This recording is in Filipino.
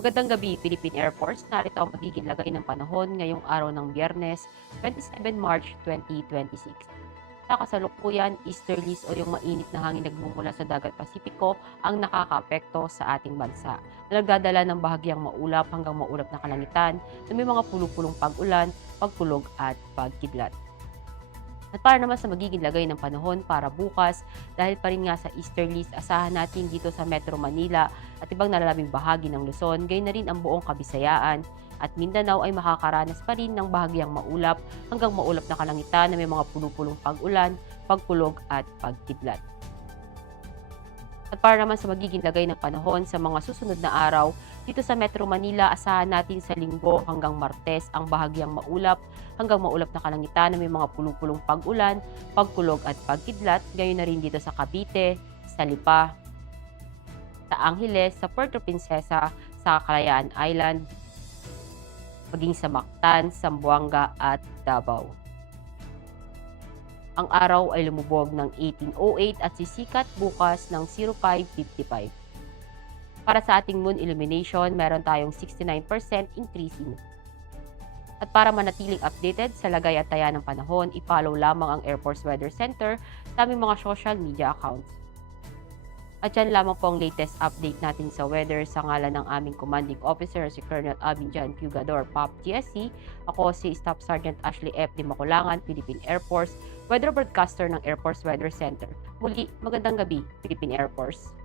Magandang gabi, Philippine Air Force. Narito ang magiging lagay ng panahon ngayong araw ng Biyernes, 27 March 2026. Sa kasalukuyan, easterlies o yung mainit na hangin nagmumula sa dagat Pasipiko ang nakakaapekto sa ating bansa. Nagdadala ng bahagyang maulap hanggang maulap na kalangitan na may mga pulupulong pag-ulan, pagkulog at pagkidlat. At para naman sa magiging lagay ng panahon para bukas, dahil pa rin nga sa easterlies, asahan natin dito sa Metro Manila at ibang nalalabing bahagi ng Luzon, gayon na rin ang buong Kabisayaan at Mindanao ay makakaranas pa rin ng bahagyang maulap hanggang maulap na kalangitan na may mga pulupulong pag-ulan, pagkulog at pagkidlat. At para naman sa magiging lagay ng panahon sa mga susunod na araw, dito sa Metro Manila, asahan natin sa Linggo hanggang Martes ang bahagyang maulap hanggang maulap na kalangitan na may mga pulupulong pag-ulan, pagkulog at pagkidlat. Gayon na rin dito sa Cavite, sa Lipa, sa Angeles, sa Puerto Princesa, sa Kalayaan Island, maging sa Mactan, Zamboanga at Davao. Ang araw ay lumubog ng 18:08 at sisikat bukas ng 05:55. Para sa ating moon illumination, meron tayong 69% increasing. At para manatiling updated sa lagay at taya ng panahon, i-follow lamang ang Air Force Weather Center sa aming mga social media accounts. At yan lamang po ang latest update natin sa weather sa ngalan ng aming commanding officer si Colonel Abinjan Pugador, POP GSC. Ako si Staff Sergeant Ashley F. Di Maculangan, Philippine Air Force, weather broadcaster ng Air Force Weather Center. Muli, magandang gabi, Philippine Air Force.